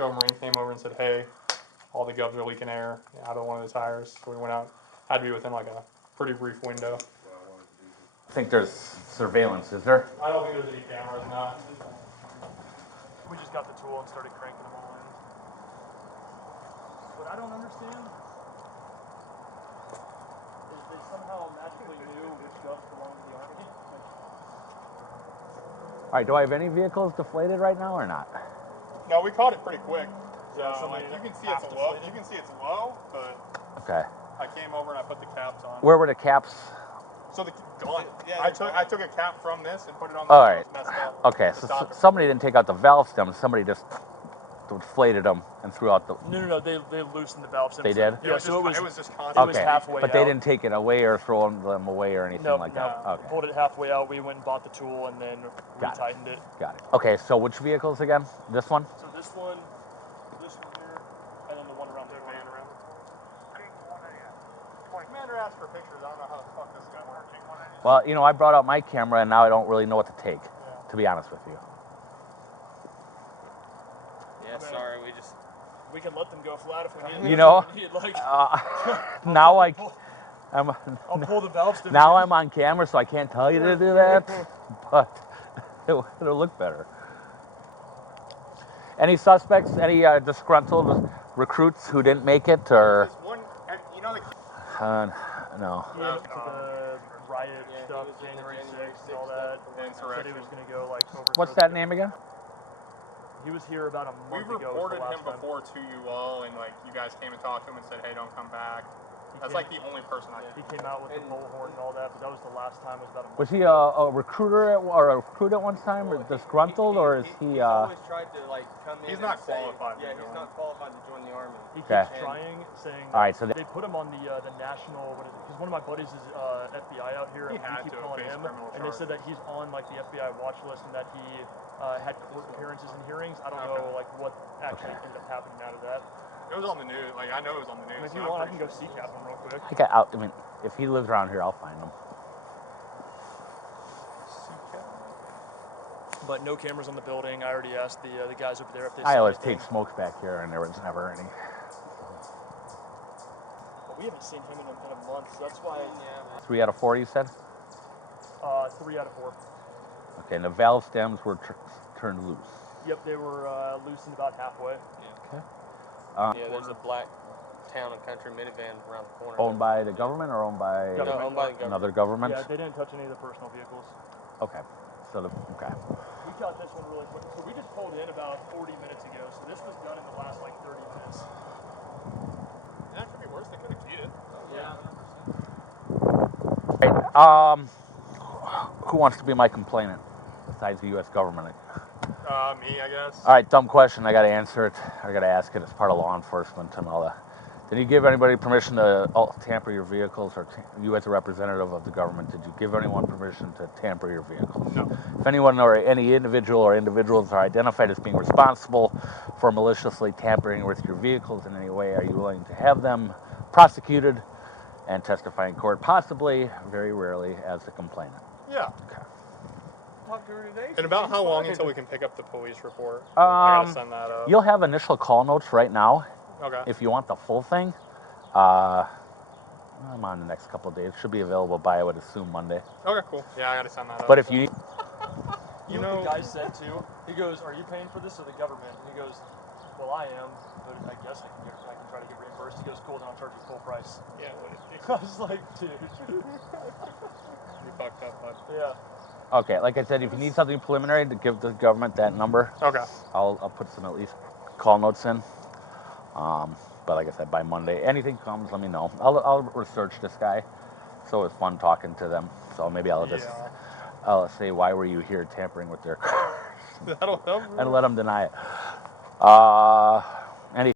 Joe Marine came over and said, hey, all the gubs are leaking air out of one of the tires. So we went out, had to be within like a pretty brief window. I think there's surveillance, is there? I don't think there's any cameras, no. We just got the tool and started cranking them all in. What I don't understand is they somehow magically knew which gubs belonged to the Army. All right, do I have any vehicles deflated right now or not? No, we caught it pretty quick. So Yeah, like, you can see half it's low. deflated. You can see it's low, but Okay. I came over and I put the caps on. Where were the caps? So the gone. Yeah, I took a cap from this and put it on the All right. messed up. Okay, to so stop it. somebody didn't take out the valve stems. Somebody just deflated them and threw out the. No. They loosened the valve stems. They did? Yeah, so it was just it constant. was Okay, halfway but out. they didn't take it away or throw them away or anything like that. Okay, Pulled it halfway out. We went and bought the tool and then Got it. retightened it. got it. Okay, so which vehicles again? This one? So this one here, and then the one around the corner. Commander asked for pictures. I don't know how the fuck this guy working. Well, you know, I brought out my camera and now I don't really know what to take, to be honest with you. Yeah, sorry, We can let them go flat if we need. You know, if we need, like, now I'm I'll pull the valve stems. now I'm on camera, so I can't tell you to do that, but it'll look better. Any suspects? Any disgruntled recruits who didn't make it, or This one, you know the. no? Yeah, to the riot stuff, January 6th and all that. Said he was going to go like overthrow. What's that name again? He was here about a We month ago. reported him before to you all, and like you guys came and talked to him and said, "Hey, don't come back." That's like the only person I. He came out with the bullhorn and all that, but that was the last time. It was about a month. Was he a recruiter or a recruit at one time, or disgruntled, or is he? He's always tried to like come in. He's and not say, qualified to Yeah, join. he's not qualified to join the army. He Okay. keeps trying, saying. All right, so they put him on the national. What is it? Because one of my buddies is FBI out here, He and had we keep to calling face him, criminal and they said that he's on like the FBI watch list and that he had court appearances and hearings. I don't know like what actually ended up happening out of that. It was on the news. Like I know it was on the news. I mean, if so you I'm want, I can pretty go see Captain real quick. I mean, if he lives around here, I'll find him. But no cameras on the building. I already asked the guys over there if they. I saw always anything. take smokes back here, and there was never any. But we haven't seen him in a month, so that's why. 3 out of 4, you said? 3 out of 4. Okay, and the valve stems were turned loose. Yep, they were loosened about halfway. Okay. Yeah, there's a black town and country minivan around the corner. Owned by the government or owned by No, owned by the government. another government? Yeah, they didn't touch any of the personal vehicles. Okay. So okay. We caught this one really quick. So we just pulled in about 40 minutes ago. So this was done in the last like 30 minutes. That could be worse. They could have keyed it. Yeah. Right. Who wants to be my complainant besides the U.S. government? Me, I guess. All right, dumb question. I got to answer it. I got to ask it. It's part of law enforcement and all that. Did you give anybody permission to tamper your vehicles, or you as a representative of the government, did you give anyone permission to tamper your vehicles? No. If anyone or any individual or individuals are identified as being responsible for maliciously tampering with your vehicles in any way, are you willing to have them prosecuted and testify in court, possibly, very rarely, as the complainant? Yeah. Okay. Talk to her today. And about how long until we can pick up the police report? I gotta send that up. You'll have initial call notes right now. Okay. If you want the full thing, I'm on the next couple of days. Should be available by, I would assume, Monday. Okay, cool. Yeah, I gotta send that up. But if you need, You know what the guy said too? He goes, "Are you paying for this or the government?" And he goes, "Well, I am, but I guess I can try to get reimbursed." He goes, "Cool, then I'll charge you full price." Yeah, what I was like, dude. you fucked up, bud. Yeah. okay, like I said, if you need something preliminary, to give the government that number, Okay. I'll put some at least call notes in. But like I said, by Monday, anything comes, let me know. I'll research this guy. So it was fun talking to them. So maybe I'll just I'll say, why were you here tampering with their cars? That'll help. And let them deny it.